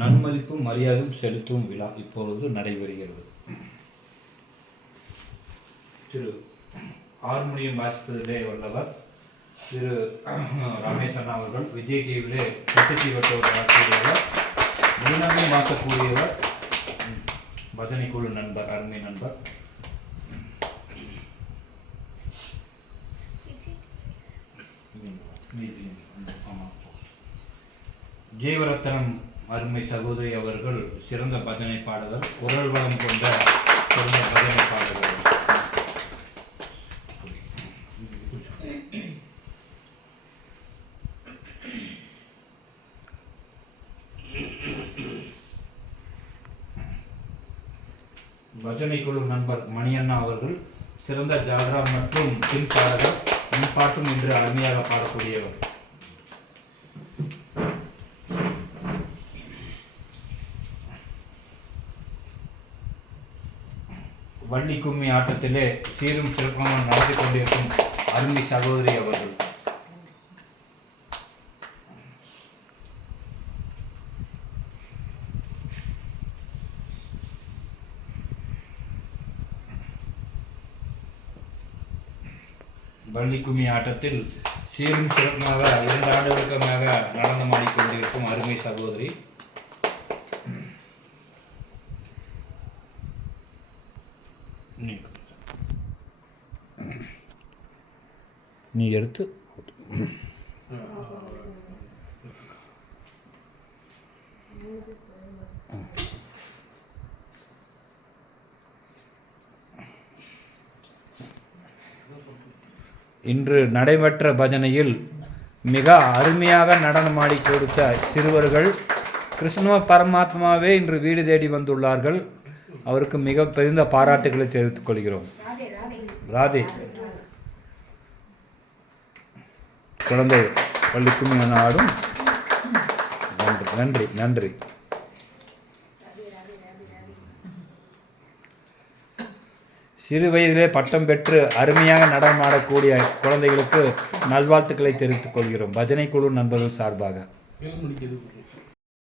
நன்மதிப்பும் மரியாதையும் செலுத்தும் விழா இப்பொழுது நடைபெறுகிறது. திரு ஹார்மோனியம் வாசிப்பதிலே வல்லவர் திரு ரமேஷ் அண்ணா அவர்கள் விஜய் டிவிலே பிரசித்தி பெற்றவர் ஆசிரியர். மாற்றக்கூடியவர் பஜனை குழு நண்பர் அருமை நண்பர். ஜீவரத்னம் அருமை சகோதரி அவர்கள் சிறந்த பஜனை பாடகர் குரல் வளம் கொண்ட சிறந்த பஜனை பாடகர். பஜனை குழு நண்பர் மணியண்ணா அவர்கள் சிறந்த ஜாகரா மற்றும் பின் பாடகர் முன்பாட்டும் என்று அருமையாக பாடக்கூடியவர். வள்ளி கும்மி ஆட்டத்திலே சீரும் சிறப்பாக நடத்தி கொண்டிருக்கும் அருமை சகோதரி அவர்கள். வள்ளி கும்மி ஆட்டத்தில் சீரும் சிறப்பாக இரண்டு ஆண்டுகளுக்கு மேக நடனம் அருமை சகோதரி. நீ நீ எடுத்து இன்று நடைபெற்ற பஜனையில் மிக அருமையாக நடனமாடி கொடுத்த சிறுவர்கள் கிருஷ்ண பரமாத்மாவே இன்று வீடு தேடி வந்துள்ளார்கள். அவருக்கு மிக பெருந்த பாராட்டுகளை தெரிவித்துக் கொள்கிறோம். ராதே குழந்தை பள்ளிக்கும் என ஆடும். நன்றி நன்றி நன்றி. சிறு வயதிலே பட்டம் பெற்று அருமையாக நடனமாடக்கூடிய குழந்தைகளுக்கு நல்வாழ்த்துக்களை தெரிவித்துக் கொள்கிறோம். பஜனை குழு நண்பர்கள் சார்பாக.